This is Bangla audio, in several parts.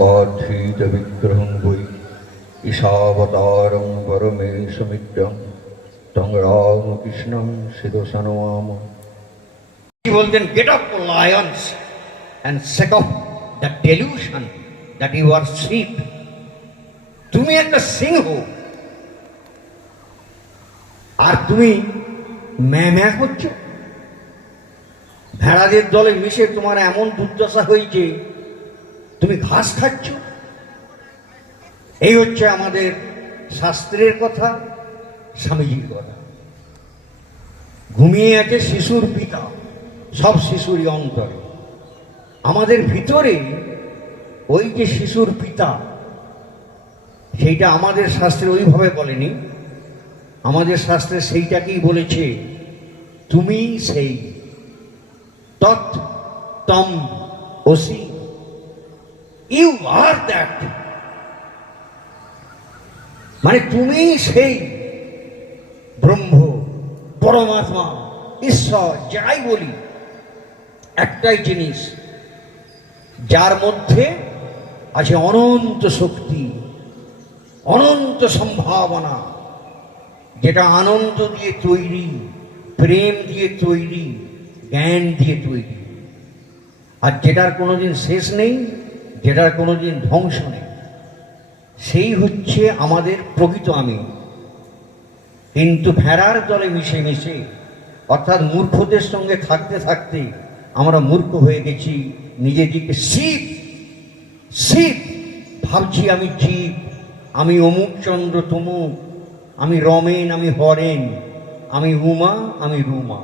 বাধীত বিগ্রহং বৈ ঈশাবতারং পরমেশমিত্রং তং রামকৃষ্ণং শিরসানমাম। He বলতেন, get up lions and shake off the delusion that you are sheep. তুমি একটা সিংহ আর তুমি ম্যাঁ করছো। ভেড়াদের দলে মিশে তোমার এমন দুর্দশা হয়েছে, তুমি ঘাস খাচ্ছ। এই হচ্ছে আমাদের শাস্ত্রের কথা, স্বামীজির কথা। ঘুমিয়ে আছে শিশুর পিতা, সব শিশুরই অন্তরে। আমাদের ভিতরে ওই যে শিশুর পিতা, সেইটা আমাদের শাস্ত্রে ওইভাবে বলেনি। আমাদের শাস্ত্রে সেইটাকেই বলেছে, তুমি সেই তৎ তম অসি, ইউ আর দ্যাট। মানে তুমি সেই ব্রহ্ম, পরমাত্মা, ঈশ্বর, যাই বলি, একটাই জিনিস, যার মধ্যে আছে অনন্ত শক্তি, অনন্ত সম্ভাবনা, যেটা আনন্দ দিয়ে তৈরি, প্রেম দিয়ে তৈরি, জ্ঞান দিয়ে তৈরি, আর যেটার কোনোদিন শেষ নেই, যেটার কোনোদিন ধ্বংস নেই। সেই হচ্ছে আমাদের প্রকৃত আমি। কিন্তু ভেড়ার দলে মিশে মিশে, অর্থাৎ মূর্খদের সঙ্গে থাকতে থাকতে আমরা মূর্খ হয়ে গেছি। নিজেদেরকে শিব শিব ভাবছি, আমি জীব, আমি অমুক চন্দ্র তমুক, আমি রমেন, আমি হরেন, আমি উমা, আমি রুমা।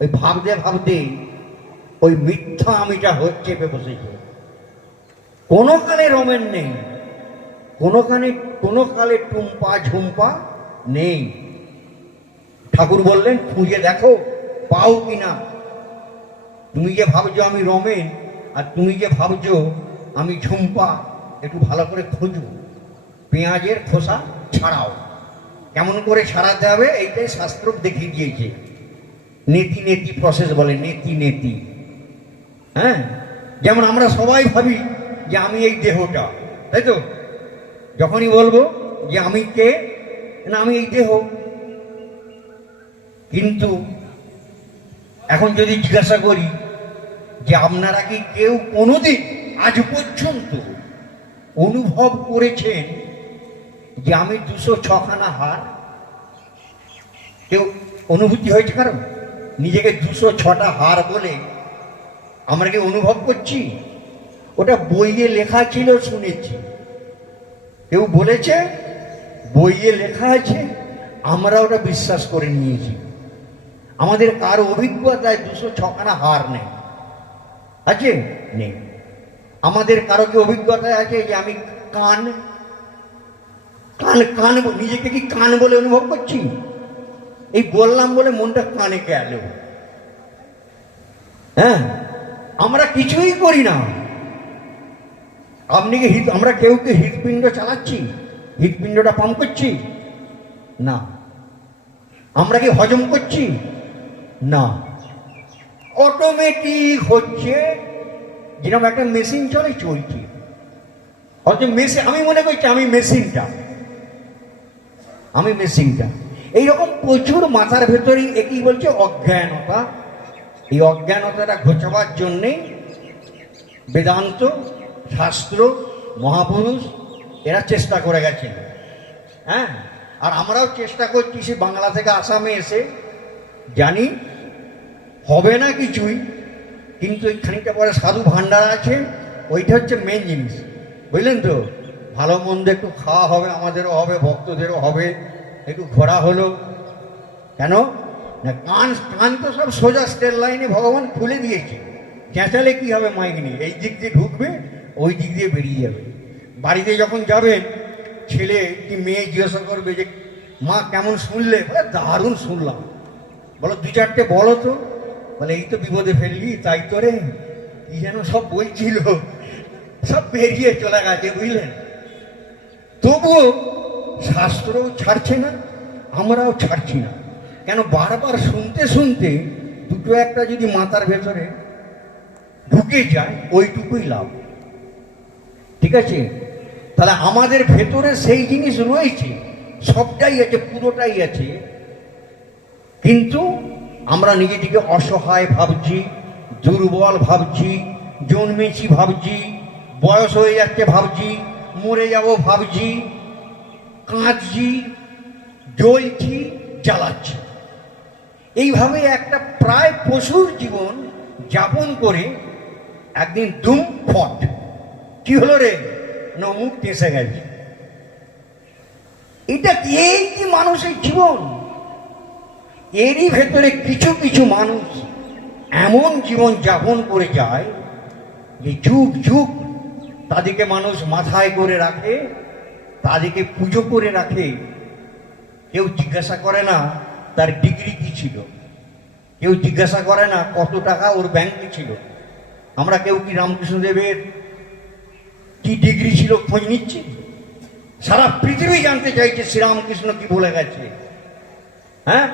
ওই ভাবতে ভাবতে ওই মিথ্যা আমিটা চেপে বসেছে। কোনো কালে রমেন নেই, কোনো কালে টুম্পা ঝুম্পা নেই। ঠাকুর বললেন, খুঁজে দেখো পাও কিনা। তুমি যে ভাবছো আমি রমেন, আর তুমি যে ভাবছো আমি ঝুম্পা, একটু ভালো করে খোঁজো। পেঁয়াজের খোসা ছাড়াও, কেমন করে ছাড়াতে হবে এইটাই শাস্ত্র দেখিয়ে দিয়েছে। নেতি নেতি প্রসেস বলে, নেতি নেতি। হ্যাঁ, যেমন আমরা সবাই ভাবি যে আমি এই দেহটা, তাই তো? যখনই বলবো যে আমি কে, না আমি এই দেহ। কিন্তু এখন যদি জিজ্ঞাসা করি যে আপনারা কি কেউ কোনোদিন আজ পর্যন্ত অনুভব করেছেন যে আমি 206খানা হাড়? কেউ অনুভূতি হয়েছে কারণ? নিজেকে 206টা হাড় বলে আমরা কি অনুভব করছি? ওটা বইয়ে লেখা ছিল, শুনেছি। কেউ বলেছে, বইয়ে লেখা আছে, আমরা ওটা বিশ্বাস করে নিয়েছি। আমাদের কারো অভিজ্ঞতায় 206খানা হাড় নেই, আছে? নেই। আমাদের কারো কি অভিজ্ঞতায় আছে যে আমি কান কান কান নিজেকে কি কান বলে অনুভব করছি? এই বললাম বলে মনটা কানে গেল। হ্যাঁ, আমরা কিছুই করি না। আপনি কি আমরা কেউ কি হৃৎপিণ্ড চালাচ্ছি? হৃৎপিণ্ডটা পাম্প করছি? না। আমরা কি হজম করছি? না। অটোমেটিক হচ্ছে, যেরকম একটা মেশিন চলে, চলছে। অথচ মেশিন, আমি মনে করছি আমি মেশিনটা, আমি মেশিনটা। এইরকম প্রচুর মাথার ভেতরেই একই বলছে অজ্ঞানতা। এই অজ্ঞানতাটা ঘোচাবার জন্যে বেদান্ত, শাস্ত্র, মহাপুরুষ এরা চেষ্টা করে গেছেন। হ্যাঁ, আর আমরাও চেষ্টা করছি। সে বাংলা থেকে আসামে এসে জানি হবে না কিছুই, কিন্তু এই খানিকটা পরে সাধু ভান্ডার আছে, ওইটা হচ্ছে মেন জিনিস, বুঝলেন তো? ভালো মন্দ একটু খাওয়া হবে, আমাদেরও হবে, ভক্তদেরও হবে, একটু ঘোরা হলো। কেন না, কান তো সব সোজা স্টেট লাইনে ভগবান খুলে দিয়েছে। চেঁচালে কি হবে? মাইক নিয়ে এই দিক দিয়ে ঢুকবে, ওই দিক দিয়ে বেরিয়ে যাবে। বাড়িতে যখন যাবে, ছেলে কি মেয়ে জিজ্ঞাসা করবে যে মা কেমন শুনলে? বলে দারুণ শুনলাম। বলো 2-4টে বলো তো। বলে এই তো বিপদে ফেললি, তাই তো রে, কি যেন সব বলছিল, সব বেরিয়ে চলে গেছে, বুঝলেন? তবুও শাস্ত্রও ছাড়ছে না, আমরাও ছাড়ছি না। কেন? বারবার শুনতে শুনতে দুটো একটা যদি মাথার ভেতরে ঢুকে যায়, ওইটুকুই লাভ। ঠিক আছে? তাহলে আমাদের ভেতরে সেই জিনিস রয়েছে, সবটাই আছে, পুরোটাই আছে, কিন্তু আমরা নিজেটিকে অসহায় ভাবছি, দুর্বল ভাবছি, জন্মেছি ভাবছি, বয়স হয়ে যাচ্ছে ভাবছি, মরে যাব ভাবছি, কাঁদছি, জ্বলছি, জ্বালাচ্ছি। এইভাবে একটা প্রায় পশুর জীবন যাপন করে একদিন দুম ফট, কি হলো রে, না মুখ টেসে গেছে। এটা কি, এই কি মানুষের জীবন? এরই ভেতরে কিছু কিছু মানুষ এমন জীবন যাপন করে যায় যে যুগ যুগ তাদেরকে মানুষ মাথায় করে রাখে, তাদেরকে পুজো করে রাখে। কেউ জিজ্ঞাসা করে না তার ডিগ্রি কি ছিল, কেউ জিজ্ঞাসা করে না কত টাকা ওর ব্যাংকে ছিল। আমরা কেউ কি রামকৃষ্ণদেবের কি ডিগ্রি ছিল খোঁজ নিচ্ছি? সারা পৃথিবী জানতে চাইছে শ্রীরামকৃষ্ণ কি বলে গেছে। হ্যাঁ,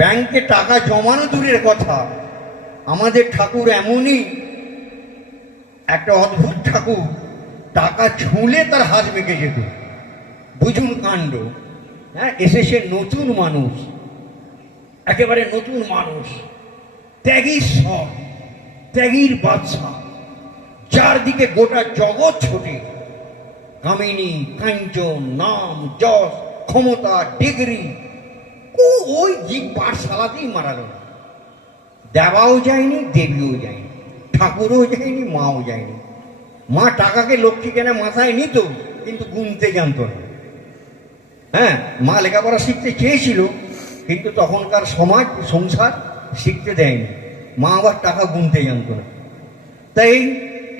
ব্যাংকে টাকা জমানো দূরের কথা, আমাদের ঠাকুর এমনই একটা অদ্ভুত ঠাকুর, টাকা ছুঁলে তার হাত বেঁকে যেত। বুঝুন কাণ্ড। হ্যাঁ, এসেছে নতুন মানুষ, একেবারে নতুন মানুষ, ত্যাগীর সব, ত্যাগীর বাদশা, যার দিকে গোটা জগৎ ছোটে। কামিনী, কাঞ্চন, নাম, যশ, ক্ষমতা, ডিগ্রি, ওই দিক পাঠশালাতেই মারালো না। দেওয়াও যায়নি, দেবীও যায়নি, ঠাকুরও যায়নি, মাও যায়নি। মা টাকাকে লক্ষ্মী কেনে মাথায় নিত, কিন্তু গুনতে জানতো না। হ্যাঁ, মা লেখাপড়া শিখতে চেয়েছিল, কিন্তু তখনকার সমাজ সংসার শিখতে দেয়নি। মা আবার টাকা গুনতে জানতো না। তাই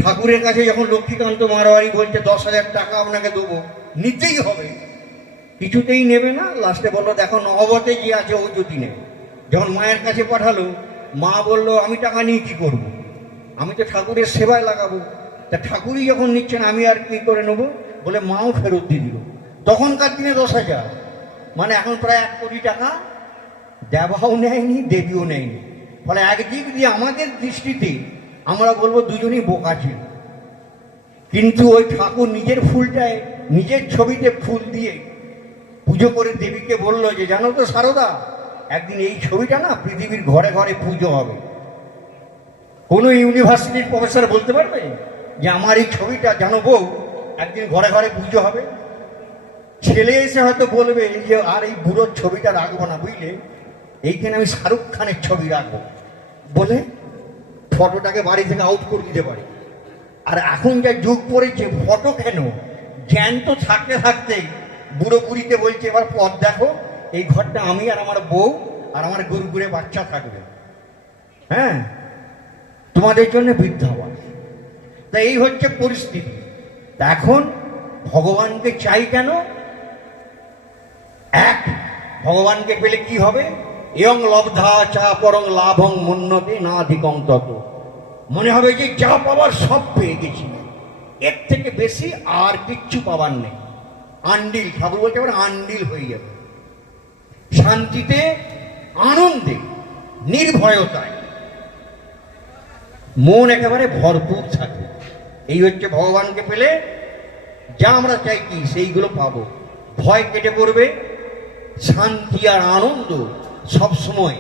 ঠাকুরের কাছে যখন লক্ষ্মীকান্ত মারোয়ারি বলছে 10,000 টাকা আপনাকে দেবো, নিতেই হবে, কিছুতেই নেবে না। লাস্টে বললো দেখো নহবতে যে আছে ও যদি নেবে। যখন মায়ের কাছে পাঠালো, মা বলল আমি টাকা নিয়ে কি করব, আমি তো ঠাকুরের সেবায় লাগাবো। তা ঠাকুরই যখন নিচ্ছেন আমি আর কি করে নেবো, বলে মাও ফেরত দিয়ে দিল। তখনকার দিনে 10,000 মানে এখন প্রায় 1 কোটি টাকা দেবাও নেয়নি, দেবীও নেয়নি। ফলে একদিক দিয়ে আমাদের দৃষ্টিতে আমরা বলবো দুজনই বোকা ছিল। কিন্তু ওই ঠাকুর নিজের ফুলটায়, নিজের ছবিতে ফুল দিয়ে পুজো করে দেবীকে বললো যে জানো তো সারদা, একদিন এই ছবিটা না পৃথিবীর ঘরে ঘরে পুজো হবে। কোনো ইউনিভার্সিটির প্রফেসর বলতে পারবে যে আমার এই ছবিটা জানো বউ একদিন ঘরে ঘরে পুজো হবে? ছেলে এসে হয়তো বলবে যে আর এই বুড়োর ছবিটা রাখবো না, বুঝলে, এইখানে আমি শাহরুখ খানের ছবি রাখবো, বলে ফটোটাকে বাড়ি থেকে আউট করে দিতে পারি। আর এখন যা যুগ পড়েছে, ফটো কেন, জ্ঞান তো থাকতে থাকতে বুড়ো বুড়িতে বলছে এবার পথ দেখো, এই ঘরটা আমি আর আমার বউ আর আমার গরু বাচ্চা থাকবে। হ্যাঁ, তোমাদের জন্য বৃদ্ধাবাস। তা এই হচ্ছে পরিস্থিতি। তা এখন ভগবানকে চাই কেন? এক, ভগবানকে পেলে কি হবে? এয়ং লব্ধা চা পরং লাভং মন্যতে না অধিকং তত। মনে হবে যে যা পাওয়ার সব পেয়ে গেছি, এর থেকে বেশি আর কিচ্ছু পাবার নেই। আন্ডিল, ঠাকুর বলতে পারে আন্ডিল হয়ে যাবে, শান্তিতে, আনন্দে, নির্ভয়তায় মন একেবারে ভরপুর থাকে। এই হচ্ছে ভগবানকে পেলে যা আমরা চাই কি সেইগুলো পাবো। ভয় কেটে পড়বে, শান্তি আর আনন্দ সবসময়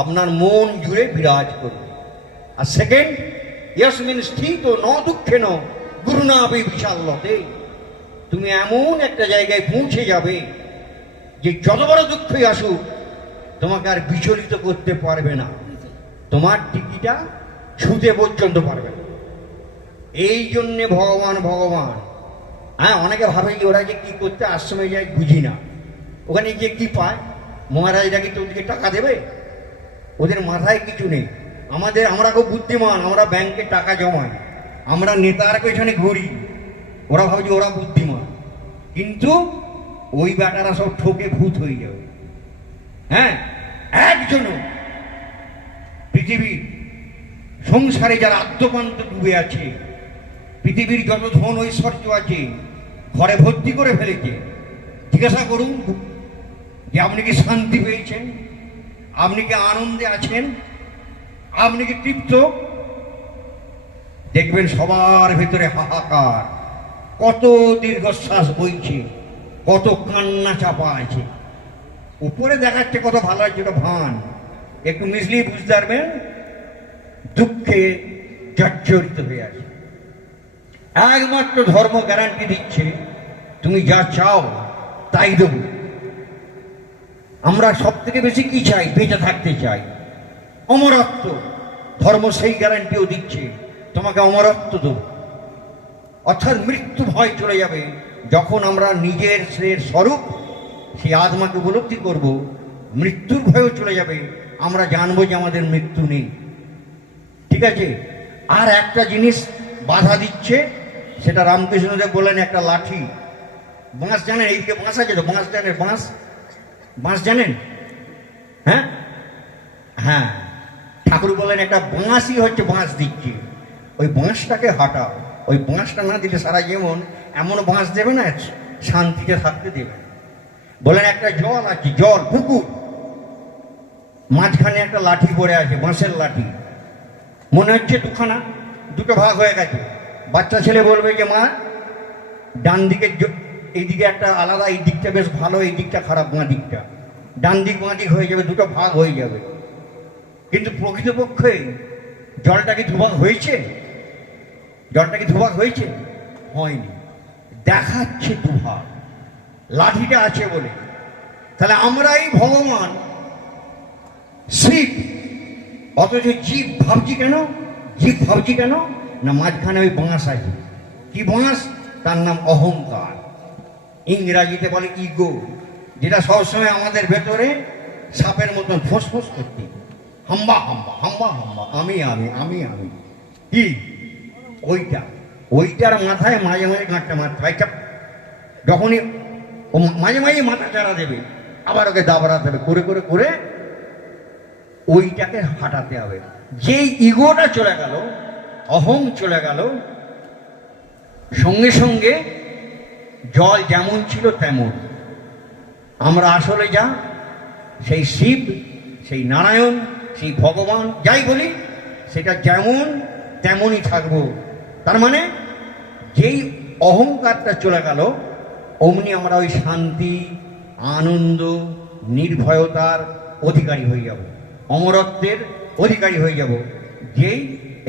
আপনার মন জুড়ে বিরাজ করবে। আর সেকেন্ড, ইয়াসমিন স্থিত ন দুঃখে ন গুরুনাভি বিশালতে। তুমি এমন একটা জায়গায় পৌঁছে যাবে যে যত বড় দুঃখই আসুক তোমাকে আর বিচলিত করতে পারবে না, তোমার টিকিটা ছুঁতে পর্যন্ত পারবে না। এই জন্যে ভগবান ভগবান। হ্যাঁ, অনেকে ভাবে যে ওরা যে কি করতে আশ্রমে যায় বুঝি না, ওখানে গিয়ে কি পায়, মহারাজরা কি তোদেরকে টাকা দেবে? ওদের মাথায় কিছু নেই। আমরা খুব বুদ্ধিমান, আমরা ব্যাংকে টাকা জমাই, আমরা নেতার পেছনে ঘুরি, ওরা ভাবছে ওরা বুদ্ধিমান, কিন্তু ওই বেটারা সব ঠকে ভূত হয়ে যাবে। হ্যাঁ, একজনও পৃথিবীর সংসারে যারা আদ্যপান্ত ডুবে আছে, পৃথিবীর যত ধন ঐশ্বর্য আছে ঘরে ভর্তি করে ফেলেছে, জিজ্ঞাসা করুন যে আপনি কি শান্তি পেয়েছেন, আপনি কি আনন্দে আছেন, আপনি কি তৃপ্ত? দেখবেন সবার ভেতরে হাহাকার, কত দীর্ঘশ্বাস বইছে, কত কান্না চাপা আছে। উপরে দেখাচ্ছে কত ভালো আছে, ওটা ভান, একটু মিশলেই বুঝতে পারবেন দুঃখে জর্জরিত হয়ে আছে। একমাত্র ধর্ম গ্যারান্টি দিচ্ছে তুমি যা চাও তাই দেব। আমরা সব থেকে বেশি কি চাই? বেঁচে থাকতে চাই, অমরত্ব। ধর্ম সেই গ্যারান্টিও দিচ্ছে তোমাকে অমরত্ব দেব, অর্থাৎ মৃত্যু ভয় চলে যাবে। যখন আমরা নিজের সে স্বরূপ সেই আত্মাকে উপলব্ধি করব, মৃত্যুর ভয়ও চলে যাবে। আমরা জানবো যে আমাদের মৃত্যু নেই। ঠিক আছে? আর একটা জিনিস বাধা দিচ্ছে, সেটা রামকৃষ্ণদেব বললেন একটা লাঠি। বাঁশ জানেন? এইদিকে বাঁশ আছে তো, বাঁশ জানেন? বাঁশ, বাঁশ জানেন? হ্যাঁ হ্যাঁ, ঠাকুর বললেন একটা বাঁশই হচ্ছে বাঁশ দিচ্ছি, ওই বাঁশটাকে হাঁটাও। ওই বাঁশটা না দিলে সারা জীবন এমন বাঁশ দেবে না শান্তিতে থাকতে দেবে না। বলেন একটা জল আছে, জল, পুকুর, মাঝখানে একটা লাঠি পড়ে আছে, বাঁশের লাঠি, মনে হচ্ছে দুটো ভাগ হয়ে গেছে। বাচ্চা ছেলে বলবে যে মা, ডান দিকে এইদিকে একটা আলাদা, এই দিকটা বেশ ভালো, এই দিকটা খারাপ, বাঁ দিকটা, ডান দিক বাঁ দিক হয়ে যাবে, দুটো ভাগ হয়ে যাবে। কিন্তু প্রকৃতপক্ষে জলটা কি দুভাগ হয়েছে? জলটা কি দুভাগ হয়েছে? হয়নি, দেখাচ্ছে দুভাগ, লাঠিটা আছে বলে। তাহলে আমরাই ভগবান, শিব, অথচ জীব ভাবছি কেন? জীব ভাবছি কেন না মাঝখানে ওই বাঁশ আছে। কি বাঁশ? তার নাম অহংকার, ইংরাজিতে বলে ইগো, যেটা সবসময় আমাদের ভেতরে সাপের মতন ফোঁস করতে, হাম্বা হাম্বা হাম্বা হাম্বা, আমি আমি আমি আমি। কি? ওইটার মাথায় মাঝে মাঝে গাঁটটা মারতে হয়। যখনই ও মাঝে মাঝে মাথা চাড়া দেবে, আবার ওকে দাবড়াতে হবে, করে করে করে ওইটাকে হাঁটাতে হবে। যেই ইগোটা চলে গেল, অহং চলে গেল, সঙ্গে সঙ্গে জল যেমন ছিল তেমন। আমরা আসলে যা, সেই শিব, সেই নারায়ণ, সেই ভগবান, যাই বলি, সেটা যেমন তেমনই থাকবো। তার মানে যেই অহংকারটা চলে গেল, অমনি আমরা ওই শান্তি, আনন্দ, নির্ভয়তার অধিকারী হয়ে যাব, অমরত্বের অধিকারী হয়ে যাব। যেই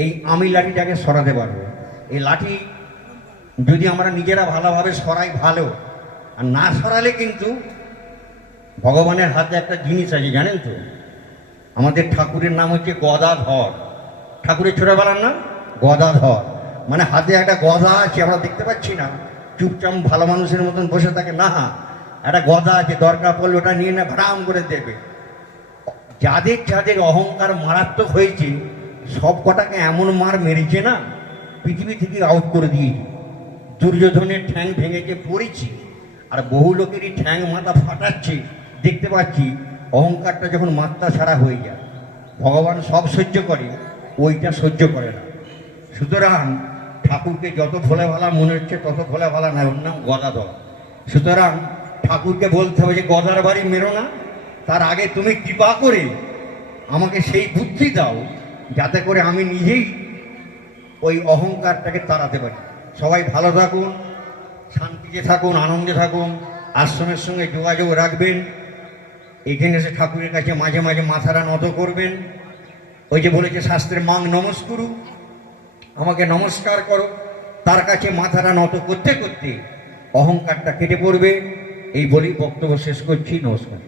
এই আমি লাঠিটাকে সরাতে পারবো। এই লাঠি যদি আমরা নিজেরা ভালোভাবে সরাই ভালো, আর না সরালে কিন্তু ভগবানের হাতে একটা জিনিস আছে, জানেন তো? আমাদের ঠাকুরের নাম হচ্ছে গদাধর। ঠাকুরের ছোটবেলার নাম গদাধর, মানে হাতে একটা গদা আছে, আমরা দেখতে পাচ্ছি না, চুপচাপ ভালো মানুষের মতন বসে থাকে না, একটা গদা আছে, দরকার পড়লে ওটা নিয়ে না ভ্রাম করে দেবে। যাদের যাদের অহংকার মারাত্মক হয়েছে, সব কটাকে এমন মার মেরেছে না, পৃথিবী থেকে আউট করে দিয়েছে। দুর্যোধনের ঠ্যাং ভেঙেছে পড়েছি, আর বহু লোকেরই ঠ্যাং মাথা ফাটাচ্ছে দেখতে পাচ্ছি। অহংকারটা যখন মাত্রা ছাড়া হয়ে যায়, ভগবান সব সহ্য করে, ওইটা সহ্য করে না। সুতরাং ঠাকুরকে যত ভোলে ভালা মনে হচ্ছে তত ভোলে ভালা না, ওর নাম গদাধর। সুতরাং ঠাকুরকে বলতে হবে যে গদার বাড়ি মেরো না, তার আগে তুমি কৃপা করে আমাকে সেই বুদ্ধি দাও, যাতে করে আমি নিজেই ওই অহংকারটাকে তাড়াতে পারি। সবাই ভালো থাকুন, শান্তিতে থাকুন, আনন্দে থাকুন, আশ্রমের সঙ্গে যোগাযোগ রাখবেন। এখানে এসে ঠাকুরের কাছে মাঝে মাঝে মাথাটা নত করবেন। ওই যে বলেছে শাস্ত্রে, মাং নমস্কুরু, আমাকে নমস্কার করো। তার কাছে মাথাটা নত করতে করতে অহংকারটা কেটে পড়বে। এই বলেই বক্তব্য শেষ করছি। নমস্কার।